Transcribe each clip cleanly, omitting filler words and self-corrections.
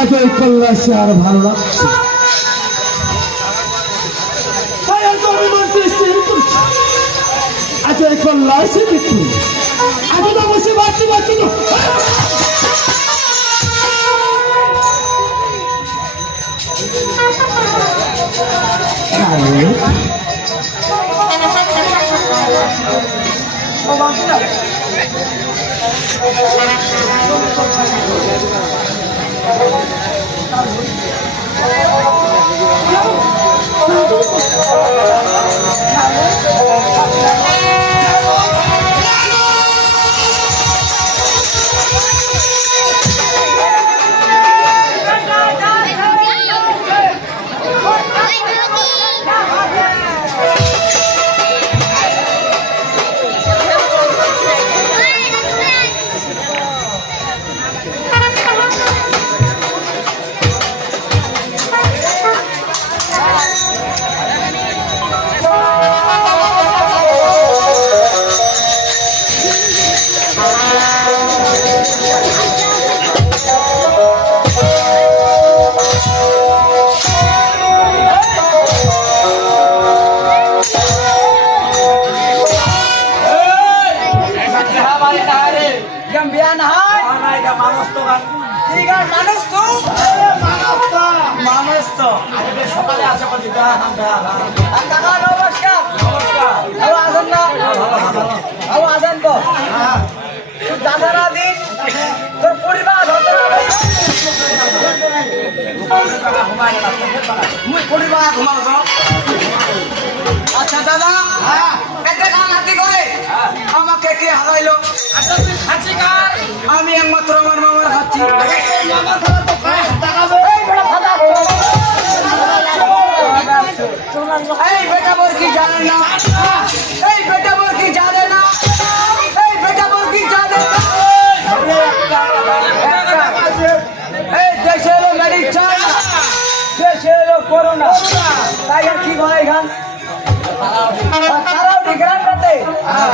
আজ ওই কল্যাণে আর ভালো লাগছে। তাই আজ অভিমানকে স্থির করছি, আজ ওই কল্যাণে দেখি আজ তো বসে বাঁচতে পারছি না। সকালে আসা করছি নমস্কার আসেন না আসেন তো দাদারা দিন তোর পরিবার পরিবার ঘুমাও। আচ্ছা দাদা এতে গান হাতি করে আমাকে কে হারাইলো? আচ্ছা তুই খাচ্ছি কার? আমি একমাত্র আমার মামার খাচ্ছি। এই বেটা বর্কি জানে না, এই বেটা বর্কি জানে না, এই বেটা বর্কি জানে না। এই দেশে এলো মেডিকেল, দেশে এলো করোনা, তাই আর কি ভাই খান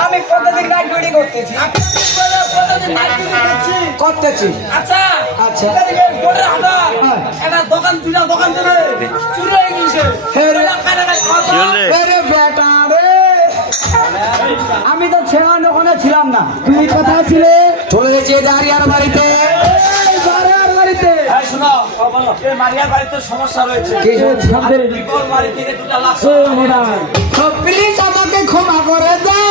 আমি প্রতিদিন নাইট ডিউটি করতেছি। আচ্ছা আচ্ছা দোকান দুটা দোকান দেবে চুরি হয়ে গেছে। আমি তো ছেড়ান ওখানে ছিলাম না, তুমি কোথায় ছিলে? চলে গেছি দাঁড়িয়ার বাড়িতে। মারিয়ার বাড়িতে সমস্যা রয়েছে, বাড়ি থেকে 2 লাখ। প্লিজ আমাকে ক্ষমা করে দাও,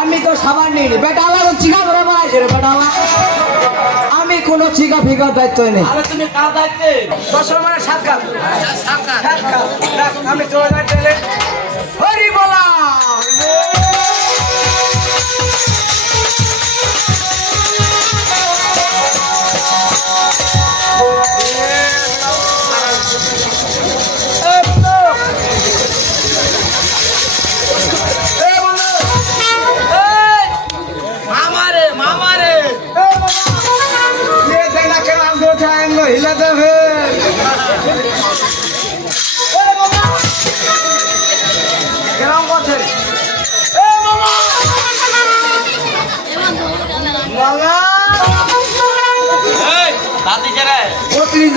আমি তো সাবান নিই বেটালা চিকা করে বাড়াইছে রে বেটালা। আমি কোনো চিকা ফিকার দায়িত্ব নেই। তুমি কার দায়িত্বে? 10 মানে 7 কাপ। আমি চলে যাইতে হরি বলা। हिलाते हुए दादी कह रहा है वो प्लीज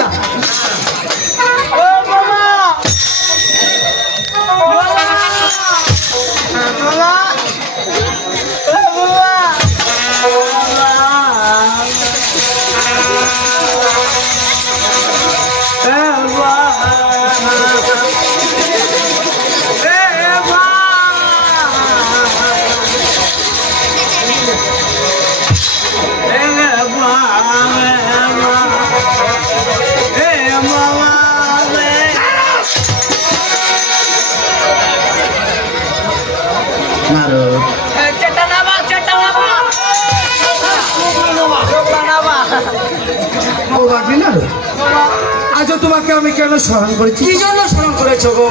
আজ তোমাকে আমি কেন স্মরণ করেছি? কি জন্য স্মরণ করেছো গো?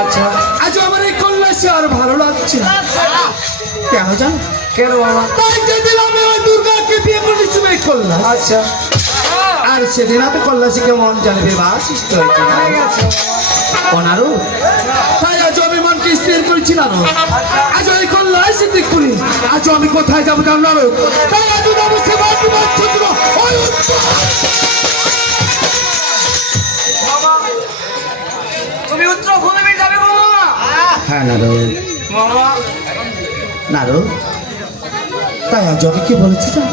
আচ্ছা আজ আমার এই কল্যাণে আর ভালো লাগছে না। কেন জানো? কেন বাবা? তাই যেদিন আমি ওই দুর্গাকে বিয়ে করেছি এই কল্যাণ, আচ্ছা আর সেদিন আমি কল্যাণী কেমন জানি বিবাহ সৃষ্টি হয়েছে ওনারও। তাই আজ আমি মনকে স্থির করেছি না, আজ ওই কল্যাণ সিদ্ধি করি। আজ আমি কোথায় যাবো জানো? তাই আজ আমি সেবা তুমি উত্তর ভূমি যাবে মামা হ্যাঁ নারদ মামা নারদ তাই আজ আমি কি বলেছি জানো?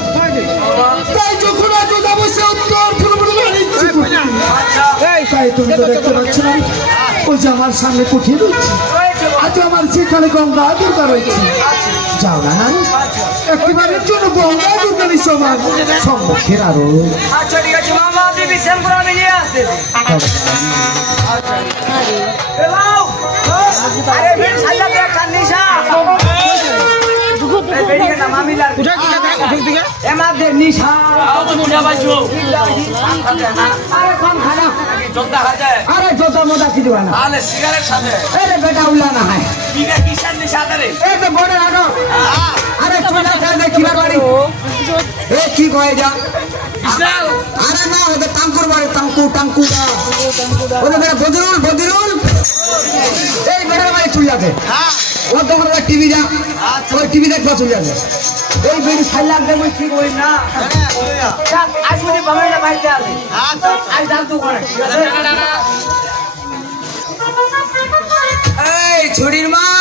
তাই যখন আজ যাবো সে উত্তর ফুলমুড়ি বাড়িতে তাই তুমি তো দেখতে পাচ্ছ না ওই যে আমার সামনে কুঠি রয়েছে আজ আমার সেখানে গঙ্গা দুর্গা রয়েছে যাও না না একটিবারের জন্য গঙ্গা দুর্গা সমান সম্মুখের আরো আচ্ছা ঠিক আছে মামা আপনি বিশ্বমপুর আমি নিয়ে আসতে আরে বেশ সাইলা দেখ কান্নিসা বেরিয়ে না মামিলার এমাদের নিশা আরে কম খানা আরে জোতা মোদা কি দিবা না আরে বেটা উল্লা না হয় এই তো বড় রাখো আরে চুলা খায় না কিনা বাড়ি এ কি কয় যা আরে না ওদের টাঙ্কুর বাড়ি টাঙ্কু ওদের বেটা বদিরুল এই বেটার বাড়ি চুল আছে ওর দোকানে টিভি যা ওই টিভি দেখবা চলে যাবে এই বেটি সাইল লাগবে মই ঠিক হই না আজ যদি বাবাটা বাইতে আসে আজ দাম তো করে